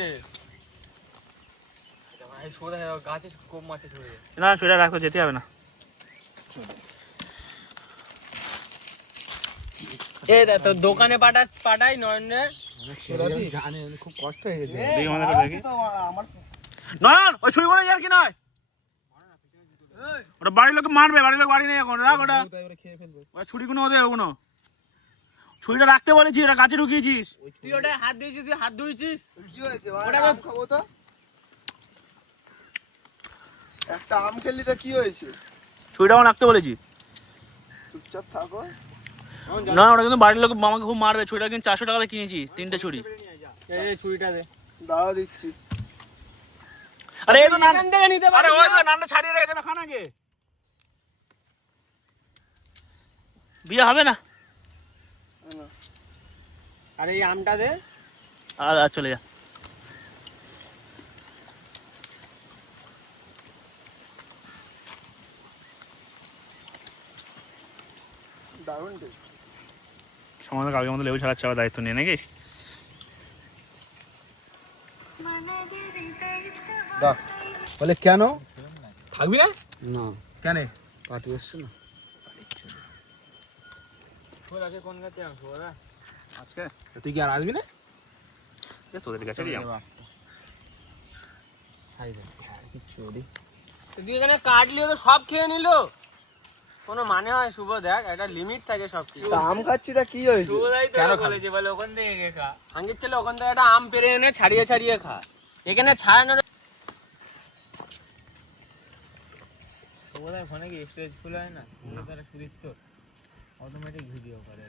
দে ভাই সোজা গাছে খুব মাছে ছড়ে না সেটা রাখো যেতে হবে না এই দেখ তো দোকানে পাঠাই নয়নে জানে খুব কষ্ট হয়ে গেছে নয়ন ওই ছুরি বলে আর কি নয় ওটা বাড়ির লোক মারবে বাড়ির লোক বাড়ি নেই এখন রাখ ওটা ওই ছুরিগুলো ওদের ওগুলো ছুরিটা রাখতে বলেছি ওটা কাছে ঢুকিয়েছিস তুই ওটা হাত দিয়েছিস তুই হাত ধুইছিস কি হয়েছে ওটা আম খাবো তো একটা আম খেললি তো কি হয়েছে ছুরিটাও রাখতে বলেছি চুপচাপ থাকো না ওটা কিন্তু বাড়ির লোক আমাকে খুব মারবে ছুরিটা কিন্তু 400 টাকাতে কিনেছি 3টে ছুরি এই ছুরিটা দে দাঁড়া দিচ্ছি আরে এই তো এখান থেকে নিতে আরে পারিস ওই তো নানটা ছাড়িয়ে রেখেছে না খান আগে বিয়ে হবে না আরে এই আমটা দে আর চলে যা দারুণ রে সময় কালকে মতো লেবু ছাড়াচ্ছে আবার দায়িত্ব নিয়ে নাকি দা বলে কেন থাকবি না না কেন পার্টি এসছে না ওরাকে কোন গাছে আনছো ওরা আজকে তুই কি আর আসবি না তোদের কাছে তুই এখানে কাটলি তো সব খেয়ে নিল কোনো মানে হয় শুভ দেখ একটা লিমিট থাকে সব কিছু আম খাচ্ছি তা কি হয়েছে শুভদাই তো বলেছে বলে ওখান থেকে খা হাঙ্গের ছেলে ওখান থেকে একটা আম পেরে এনে ছাড়িয়ে ছাড়িয়ে খা এখানে ছাড়ানোর শুভদার ফোনে কি স্টোরেজ ফুল হয় না তারা সুদীপ্ত অটোমেটিক ভিডিও করে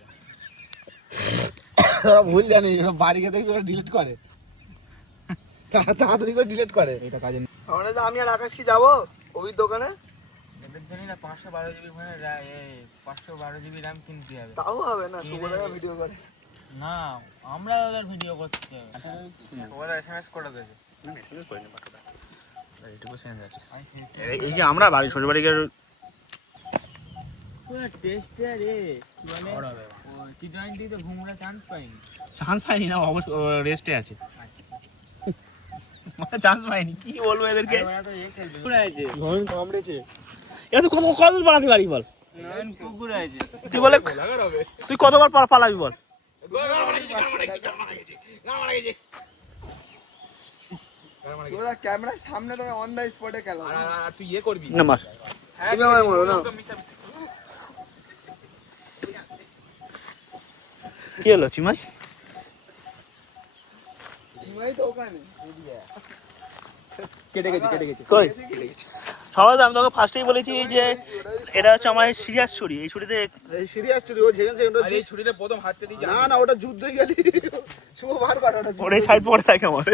ওরা ভুল জানি বাড়ি গিয়ে দেখবি ওরা ডিলিট করে তাড়াতাড়ি করে ডিলিট করে এটা কাজে আমরা তো আমি আর আকাশ কি যাবো ওই দোকানে এদের জানি না 512 জিবি ফোনে 512 জিবি RAM কিনতে হবে তাও হবে না শুভদা ভিডিও করে না আমরা ওদের ভিডিও করতে হবে ওরা এসএমএস করে দেবে এইটুকু সেন্স আছে এই যে আমরা বাড়ি শ্বশুর বাড়ি গিয়ে পুরো টেস্টে রে মানে টি20 তে ঘুমরা চান্স পাইনি চান্স পাইনি না অবশ্য রেস্টে আছে চান্স পাইনি কি বলবো এদেরকে ওরা তো এই খেলবে পুরো আছে ঘন কামড়েছে এটা তুই কত পালাতে পারি বল নয়ন কুকুর আছে তুই বলে তুই কতবার পালাবি বল ওরা ক্যামেরার সামনে তো অন দা স্পটে খেলা আর তুই ইয়ে করবি না মার তুমি আমায় মারো না কি হলো চিমাই চিমাই তো ওখানে কেটে গেছে কই সবাই আমি তোকে ফার্স্টেই বলেছি যে এটা হচ্ছে আমার সিরিয়াস ছুরি এই ছুরিতে এই সিরিয়াস চুরি ও যেখানে সেখানে আরে এই ছুরিতে প্রথম হাত কেটে না না ওটা যুদ্ধ গেলি শুভ বার কাটা ওটা ওর এই সাইড পড়ে থাকে আমার